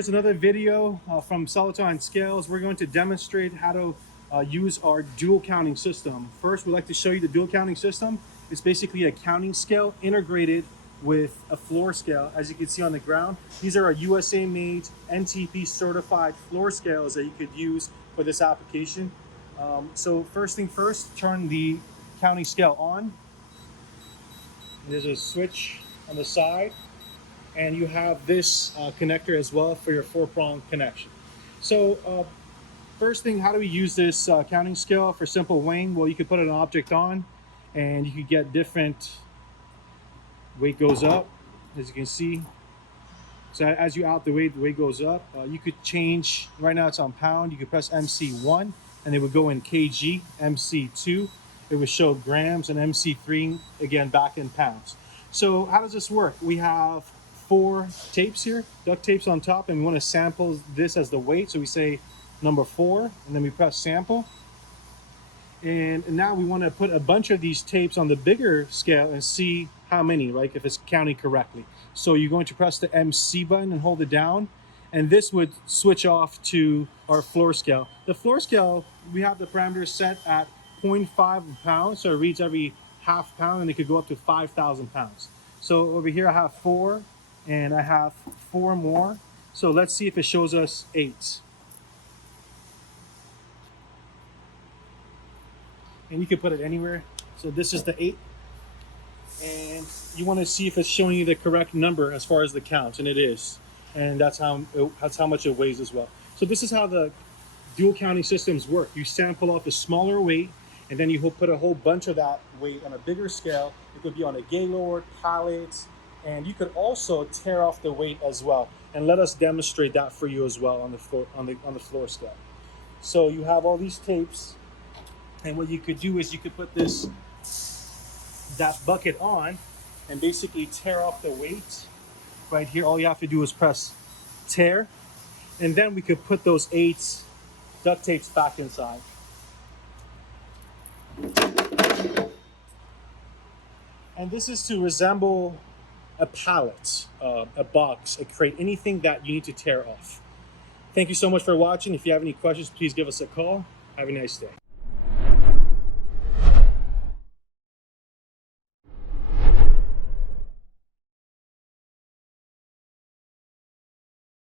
here's another video from Selleton Scales. We're going to demonstrate how to use our dual counting system. First, we'd like to show you the dual counting system. It's basically a counting scale integrated with a floor scale. As you can see on the ground, these are our USA made NTP certified floor scales that you could use for this application. So first thing first, turn the counting scale on. There's a switch on the side, and you have this connector as well for your 4-prong connection. So first thing, how do we use this counting scale for simple weighing? Well, you could put an object on and you could get different weight goes up, as you can see. So as you out the weight goes up. You could change, right now it's on pound, you could press MC1 and it would go in kg, MC2 it would show grams, and MC3 again back in pounds. So how does this work? We have 4 tapes here, duct tapes on top, and we want to sample this as the weight. So we say number 4, and then we press sample. And now we want to put a bunch of these tapes on the bigger scale and see how many, right, if it's counting correctly. So you're going to press the MC button and hold it down, and this would switch off to our floor scale. The floor scale, we have the parameters set at 0.5 pounds, so it reads every half pound, and it could go up to 5,000 pounds. So over here I have 4, and I have 4 more. So let's see if it shows us 8. And you can put it anywhere. So this is the 8, and you want to see if it's showing you the correct number as far as the count, and it is. And that's how much it weighs as well. So this is how the dual counting systems work. You sample off a smaller weight, and then you put a whole bunch of that weight on a bigger scale. It could be on a gaylord, pallets, and you could also tear off the weight as well. And let us demonstrate that for you as well on the floor scale. So you have all these tapes, and what you could do is you could put that bucket on and basically tear off the weight. Right here, all you have to do is press tear, and then we could put those 8 duct tapes back inside. And this is to resemble a pallet, a box, a crate, anything that you need to tear off. Thank you so much for watching. If you have any questions, please give us a call. Have a nice day.